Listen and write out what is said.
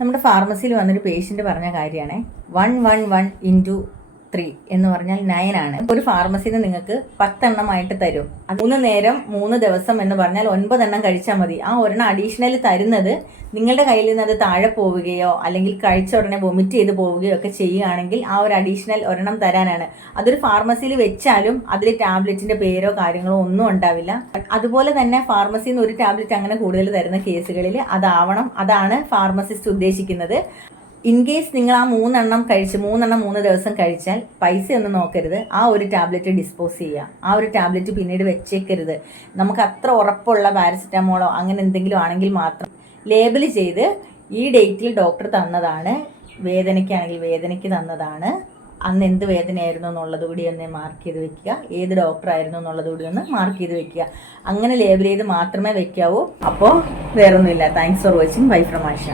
നമ്മുടെ ഫാർമസിയിൽ വന്നൊരു പേഷ്യൻ്റ് പറഞ്ഞ കാര്യമാണ് 111 × 3 എന്ന് പറഞ്ഞാൽ 9 ആണ്. ഒരു ഫാർമസിയിൽ നിന്ന് നിങ്ങൾക്ക് 10 എണ്ണമായിട്ട് തരും. 3 നേരം 3 ദിവസം എന്ന് പറഞ്ഞാൽ 9 എണ്ണം കഴിച്ചാൽ മതി. ആ ഒരെണ്ണം അഡീഷണൽ തരുന്നത് നിങ്ങളുടെ കയ്യിൽ നിന്ന് അത് താഴെ പോവുകയോ അല്ലെങ്കിൽ കഴിച്ച ഉടനെ വൊമിറ്റ് ചെയ്ത് പോവുകയോ ഒക്കെ ചെയ്യുകയാണെങ്കിൽ ആ ഒരു അഡീഷണൽ ഒരെണ്ണം തരാനാണ്. അതൊരു ഫാർമസിയിൽ വെച്ചാലും അതിൽ ടാബ്ലറ്റിന്റെ പേരോ കാര്യങ്ങളോ ഒന്നും ഉണ്ടാവില്ല. അതുപോലെ തന്നെ ഫാർമസിയിൽ നിന്ന് ഒരു ടാബ്ലറ്റ് അങ്ങനെ കൂടുതൽ തരുന്ന കേസുകളിൽ അതാണ് ഫാർമസിസ്റ്റ് ഉദ്ദേശിക്കുന്നത്. ഇൻ കേസ് നിങ്ങൾ ആ 3 എണ്ണം 3 ദിവസം കഴിച്ചാൽ പൈസ ഒന്നും നോക്കരുത്. ആ ഒരു ടാബ്ലറ്റ് ഡിസ്പോസ് ചെയ്യുക. ആ ഒരു ടാബ്ലറ്റ് പിന്നീട് വെച്ചേക്കരുത്. നമുക്ക് അത്ര ഉറപ്പുള്ള പാരസിറ്റമോളോ അങ്ങനെ എന്തെങ്കിലും ആണെങ്കിൽ മാത്രം ലേബിൾ ചെയ്ത് ഈ ഡേറ്റിൽ ഡോക്ടർ തന്നതാണ്, വേദനയ്ക്കാണെങ്കിൽ വേദനയ്ക്ക് തന്നതാണ്, അന്ന് എന്ത് വേദനയായിരുന്നു എന്നുള്ളത് കൂടി ഒന്ന് മാർക്ക് ചെയ്ത് വെക്കുക, ഏത് ഡോക്ടർ ആയിരുന്നു എന്നുള്ളത് കൂടി ഒന്ന് മാർക്ക് ചെയ്ത് വെക്കുക. അങ്ങനെ ലേബിൾ ചെയ്ത് മാത്രമേ വെക്കാവൂ. അപ്പോൾ വേറൊന്നുമില്ല. Thanks for watching. Bye from Asha.